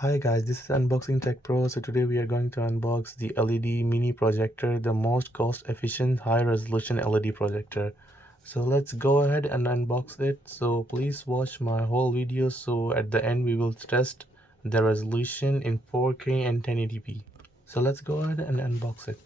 Hi guys, this is Unboxing Tech Pro. So today we are going to unbox the LED Mini Projector, the most cost-efficient, high-resolution LED projector. So let's go ahead and unbox it. So please watch my whole video. So at the end we will test the resolution in 4K and 1080p. So let's go ahead and unbox it.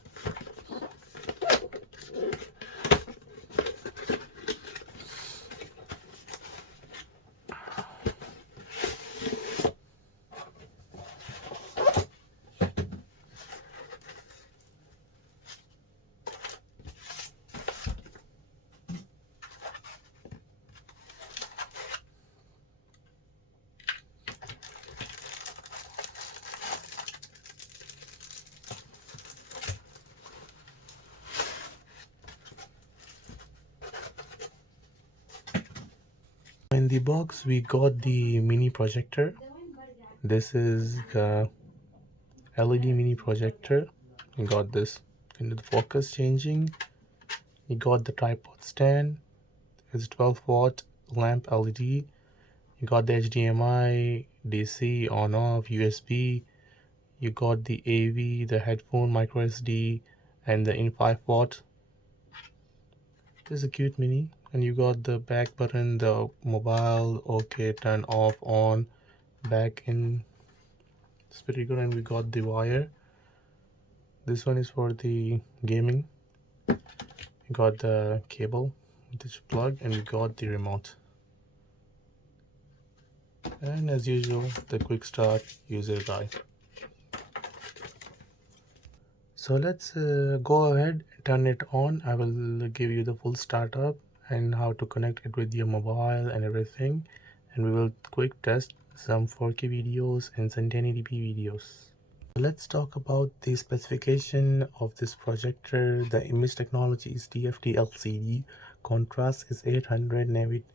In the box we got the mini projector. This is the LED mini projector. You got this into the focus changing. You got the tripod stand. It's 12-watt lamp LED. You got the HDMI, DC, on off, USB. You got the AV, the headphone, micro SD, and the in 5-watt. This is a cute mini. And you got the back button, the mobile, okay, turn off, on, back in. It's pretty good. And we got the wire. This one is for the gaming. You got the cable, this plug, and we got the remote. And as usual, the quick start user guide. So let's go ahead, turn it on. I will give you the full startup and how to connect it with your mobile and everything, and we will quick test some 4K videos and some 1080p videos. Let's talk about the specification of this projector. The image technology is TFT LCD, contrast is 800,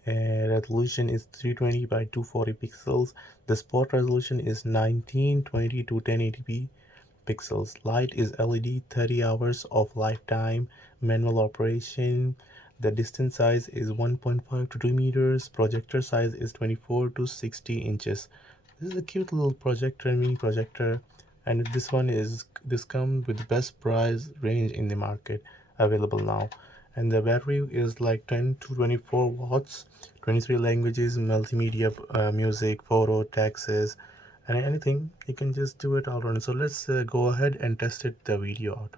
resolution is 320 by 240 pixels, the spot resolution is 1920 to 1080p pixels, light is LED, 30 hours of lifetime, manual operation, the distance size is 1.5 to 2 meters, projector size is 24 to 60 inches. This is a cute little projector, mini projector, and this comes with the best price range in the market available now. And the battery is like 10 to 24 watts, 23 languages, multimedia, music, photo, taxes, and anything. You can just do it all around. So let's go ahead and test the video out.